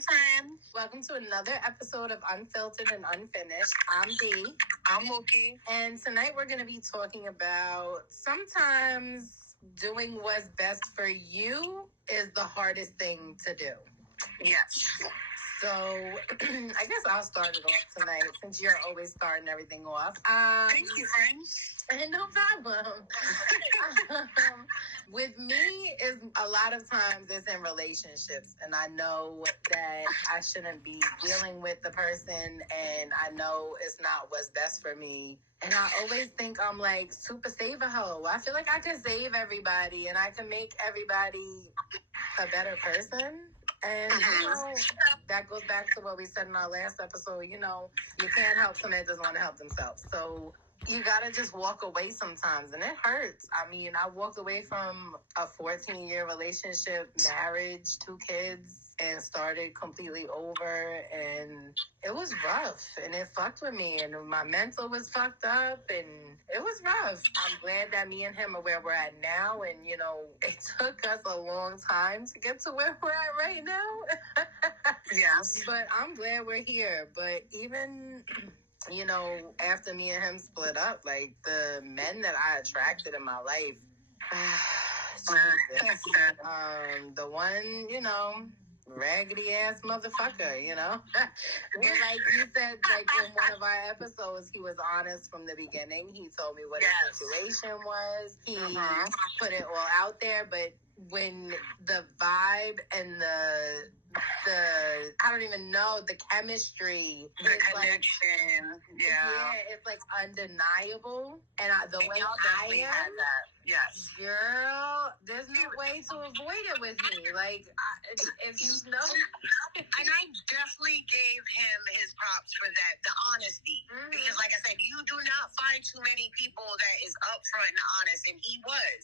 friend. Welcome to another episode of Unfiltered and Unfinished. I'm Dee. I'm Mookie. And tonight we're going to be talking about sometimes doing what's best for you is the hardest thing to do. Yes. So I guess I'll start it off tonight since you're always starting everything off. Thank you, friend. No problem. With me, is a lot of times it's in relationships, and I know that I shouldn't be dealing with the person, and I know it's not what's best for me. And I always think I'm like super save a hoe. I feel like I can save everybody, and I can make everybody a better person. And, you know, that goes back to what we said in our last episode. You know, you can't help somebody that doesn't want to help themselves. So you got to just walk away sometimes, and it hurts. I mean, I walked away from a 14-year relationship, marriage, 2 kids, and started completely over, and it was rough, and it fucked with me, and my mental was fucked up, and it was rough. I'm glad that me and him are where we're at now, and, you know, it took us a long time to get to where we're at right now. Yes. But I'm glad we're here, but even... You know, after me and him split up, like, the men that I attracted in my life, Jesus, the one, you know, raggedy ass motherfucker, you know? Well, like he said, like in one of our episodes, he was honest from the beginning. He told me what his situation was. He put it all out there, but when the vibe and the I don't even know, the chemistry, the connection, like, yeah, it's like undeniable. And the way I am, had that. Yes, girl, there's no way to avoid it with me. Like, if you know, and I definitely gave him his props for that, the honesty, because, like I said, you do not find too many people that is upfront and honest, and he was.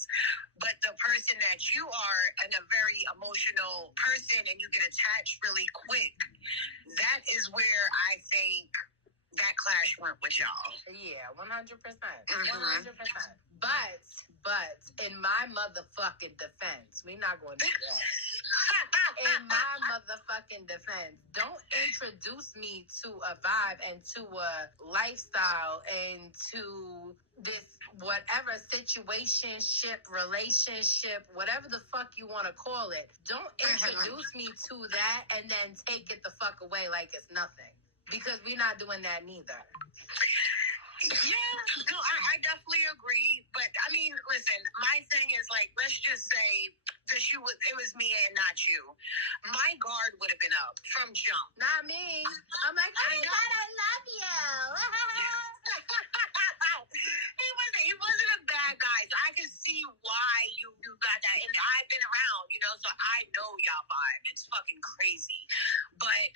But the person that you are, and a very emotional person, and you get attached really quick, that is where I think that clash went with y'all. Yeah, 100%. 100%. But in my motherfucking defense, we're not going to do that. In my motherfucking defense, don't introduce me to a vibe and to a lifestyle and to this whatever situationship, relationship, whatever the fuck you want to call it. Don't introduce me to that and then take it the fuck away like it's nothing. Because we're not doing that neither. Yeah, no, I definitely agree. But, I mean, listen, my thing is, like, let's just say it was me and not you. My guard would have been up from jump. Not me. I'm like, oh my God, I love you. He wasn't a bad guy. So I can see why you got that. And I've been around, you know, so I know y'all vibe. It's fucking crazy. But,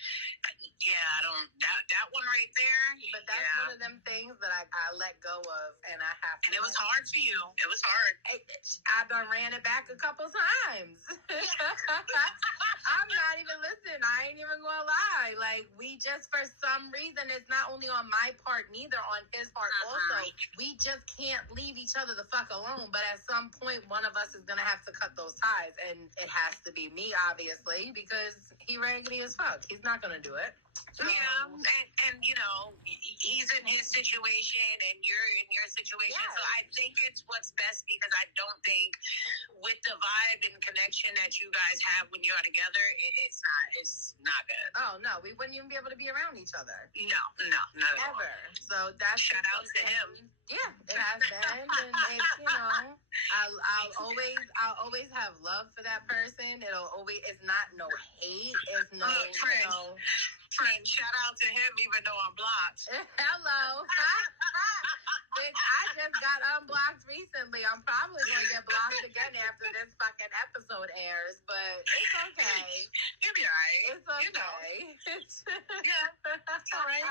yeah, I don't, that one right there. But that's one of them things that I let go of, and I have to. And it was hard for you. It was hard. I done ran it back a couple times. I'm not even listening. I ain't even gonna lie. Like, we just, for some reason, it's not only on my part, neither on his part also. We just can't leave each other the fuck alone. But at some point, one of us is gonna have to cut those ties, and it has to be me, obviously, because he raggedy as fuck. He's not gonna do it. So, yeah, and you know, he's in his situation and you're in your situation. Yeah. So I think it's what's best, because I don't think with the vibe and connection that you guys have when you're together, it's not good. Oh, no, we wouldn't even be able to be around each other. No, not ever. So that's shout out to him. Yeah, it has been, and it's, you know, I'll always have love for that person. It's not no hate. It's no, friend, you know. Friend, shout out to him, even though I'm blocked. Hello. Bitch, I just got unblocked recently. I'm probably going to get blocked again after this fucking episode airs, but it's okay. You'll be all right. It's okay. You know. Yeah, it's all right.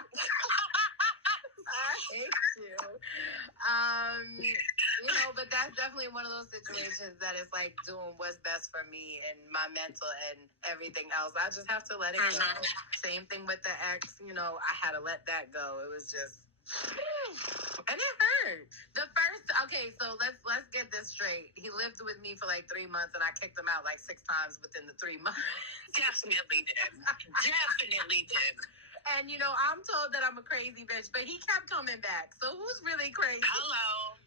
I hate you. You know, but that's definitely one of those situations that is like doing what's best for me and my mental and everything else. I just have to let it go. Same thing with the ex, you know, I had to let that go. It was just And it hurt. So let's get this straight. He lived with me for like 3 months, and I kicked him out like 6 times within the 3 months. Definitely did. Definitely did. And I'm told that I'm a crazy bitch, but he kept coming back. So who's really crazy? Hello.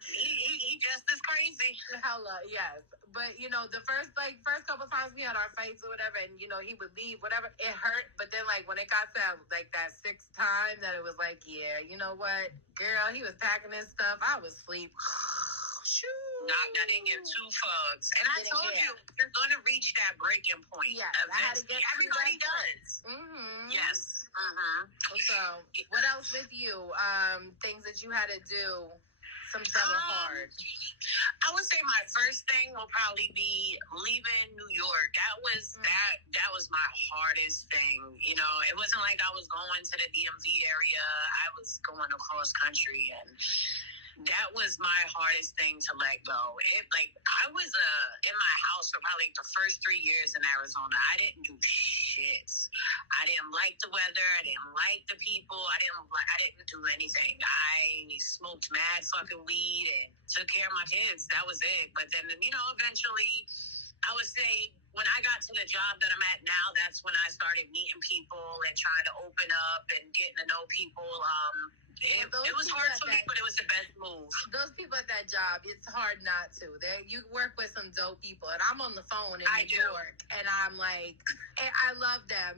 He just as crazy. Hella, yes. But the first couple times we had our fights or whatever, and he would leave, whatever, it hurt. But then when it got to that 6th time, that it was like, yeah, you know what, girl, he was packing his stuff. I was asleep. I didn't give 2 fucks. And I told you, you're going to reach that breaking point. Yeah, everybody does. Mm-hmm. Yes. Mm-hmm. So, what else with you? Things that you had to do. Some that were hard. I would say my first thing will probably be leaving New York. That was my hardest thing. It wasn't like I was going to the DMV area. I was going across country, and that was my hardest thing to let go. I was in my house for probably the first 3 years in Arizona. I didn't do shit. I didn't like the weather. I didn't like the people. I didn't do anything. I smoked mad fucking weed and took care of my kids. That was it. But then, eventually, I would say when I got to the job that I'm at now, that's when I started meeting people and trying to open up and getting to know people. It was hard for me, but it was the best move. Those people at that job, it's hard not to. You work with some dope people, and I'm on the phone in New York, and I'm like, I love them.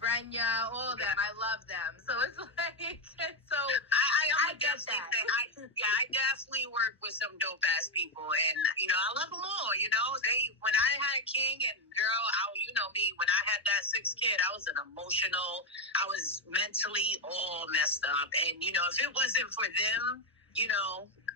Brenya, all of them. I love them. So it's like, I get that. I definitely work with some dope ass people, and I love them all. When I had King and girl, you know me. When I had that 6th kid, I was I was mentally all messed up, and if it wasn't for them,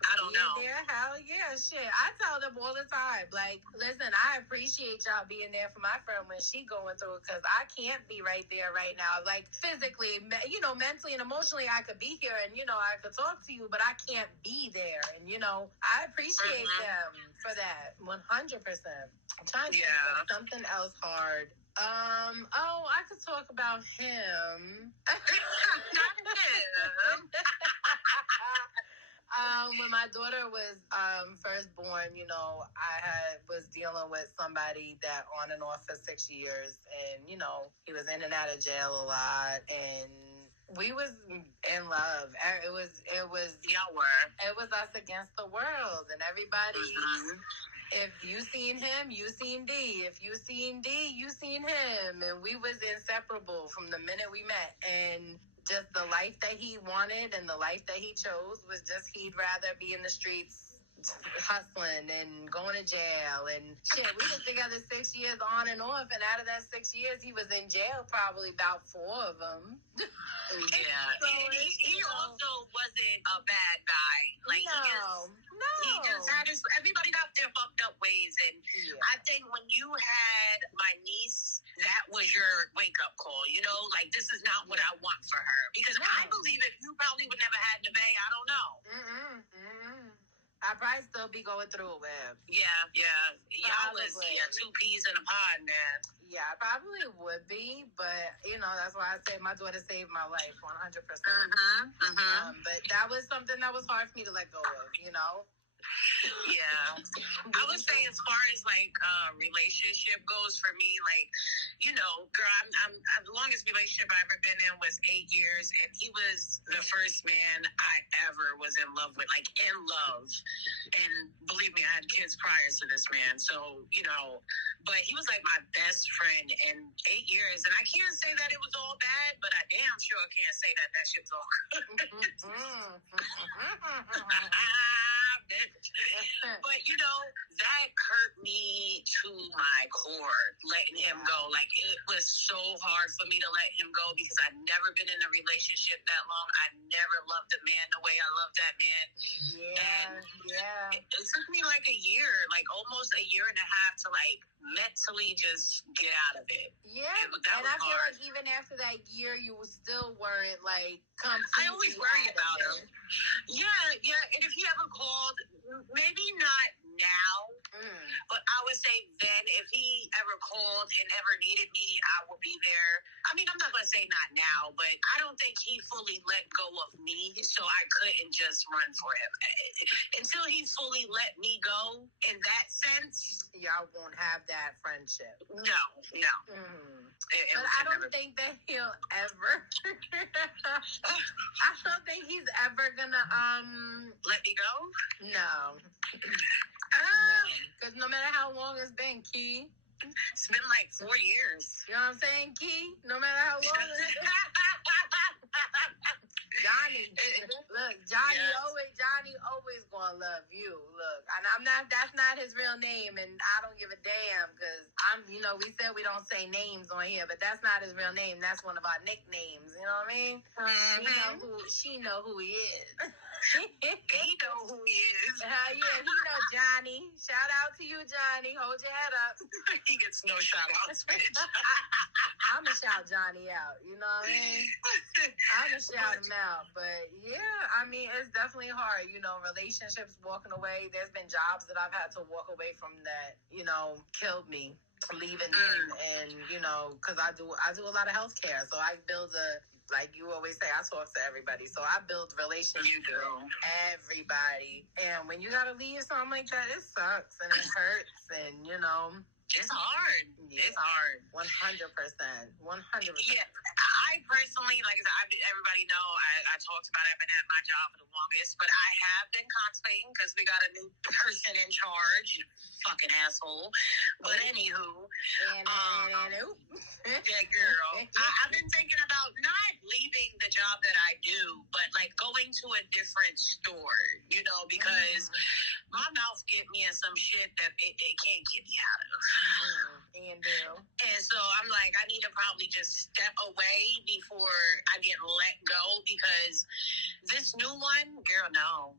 I don't know. Yeah, hell yeah, shit. I tell them all the time, like, listen, I appreciate y'all being there for my friend when she going through it, because I can't be right there right now. Like, physically, mentally and emotionally, I could be here and, I could talk to you, but I can't be there. And, I appreciate them for that, 100%. I'm trying to think of something else hard. I could talk about him. When my daughter was first born, I was dealing with somebody that on and off for 6 years, and he was in and out of jail a lot, and we was in love. It was y'all were. It was us against the world, and everybody. If you seen him, you seen D. If you seen D, you seen him. And we was inseparable from the minute we met. And just the life that he wanted and the life that he chose was just he'd rather be in the streets hustling and going to jail and shit. We was together 6 years on and off, and out of that 6 years, he was in jail probably about 4 of them. Yeah. So he also wasn't a bad guy. Like, he just had everybody got their fucked up ways. And I think when you had my niece, that was your wake-up call. Like, this is not what I want for her. Because I believe if you probably would never had Neve, I don't know. I'd probably still be going through it with him. Yeah. Y'all was 2 peas in a pod, man. Yeah, I probably would be, but that's why I say my daughter saved my life 100%. But that was something that was hard for me to let go of, Yeah. I would say as far as relationship goes for me, girl, I'm the longest relationship I ever been in was 8 years, and he was the first man I ever was in love with, in love. And believe me, I had kids prior to this man, so but he was my best friend in 8 years, and I can't say that it was all bad, but I damn sure can't say that shit's all good. But that hurt me to my core, letting him go. It was so hard for me to let him go because I'd never been in a relationship that long. I never loved a man the way I loved that man. It took me a year, almost a year and a half to mentally just get out of it. Yeah, and I feel like even after that year, you still weren't completely. I always worry about him. Yeah, and if he ever called, maybe not now, but I would say then if he ever called and ever needed me, I will be there. I mean, I'm not going to say not now, but I don't think he fully let go of me, so I couldn't just run for him. Until he fully let me go in that sense, y'all won't have that friendship. No. But I don't think that he'll ever. I don't think he's ever gonna let me go. No. Because no matter how long it's been, Key. It's been like 4 years. You know what I'm saying, Key? No matter how long it's been. Johnny, look, Johnny always gonna love you. Look, and that's not his real name, and I don't give a damn, because we said we don't say names on here, but that's not his real name. That's one of our nicknames, you know what I mean? Mm-hmm. She know who he is. He know who he is. Yeah, he know Johnny. Shout out to you, Johnny. Hold your head up. He gets no shout outs, bitch. I'm gonna shout Johnny out, you know what I mean? I'm gonna shout him out. But yeah, I mean, it's definitely hard, relationships, walking away. There's been jobs that I've had to walk away from that, killed me, leaving them. And, because I do a lot of healthcare. So I build like you always say, I talk to everybody. So I build relationships with everybody. And when you gotta leave something like that, it sucks and it hurts. And, it's hard. Yeah. It's hard. 100%. 100%. Yeah. I personally, like I said, everybody know I talked about I've been at my job for the longest, but I have been contemplating because we got a new person in charge. Fucking asshole. But anywho. Yeah, girl. I've been thinking about not leaving the job that I do, but like going to a different store, because my mouth get me in some shit that it can't get me out of. And so I'm like, I need to probably just step away before I get let go, because this new one, girl, no.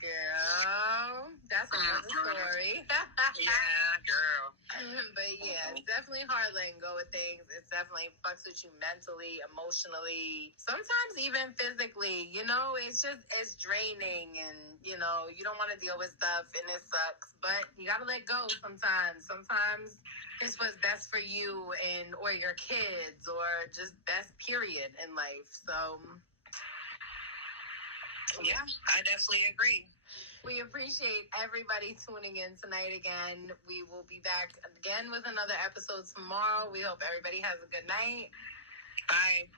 Girl, that's another story. Yeah, girl. But yeah, it's definitely hard letting go of things. It's definitely fucks with you mentally, emotionally, sometimes even physically. It's draining, and you don't want to deal with stuff, and it sucks. But you gotta let go sometimes. Sometimes it's what's best for you or your kids, or just best period in life. So yeah, I definitely agree. We appreciate everybody tuning in tonight again. We will be back again with another episode tomorrow. We hope everybody has a good night. Bye.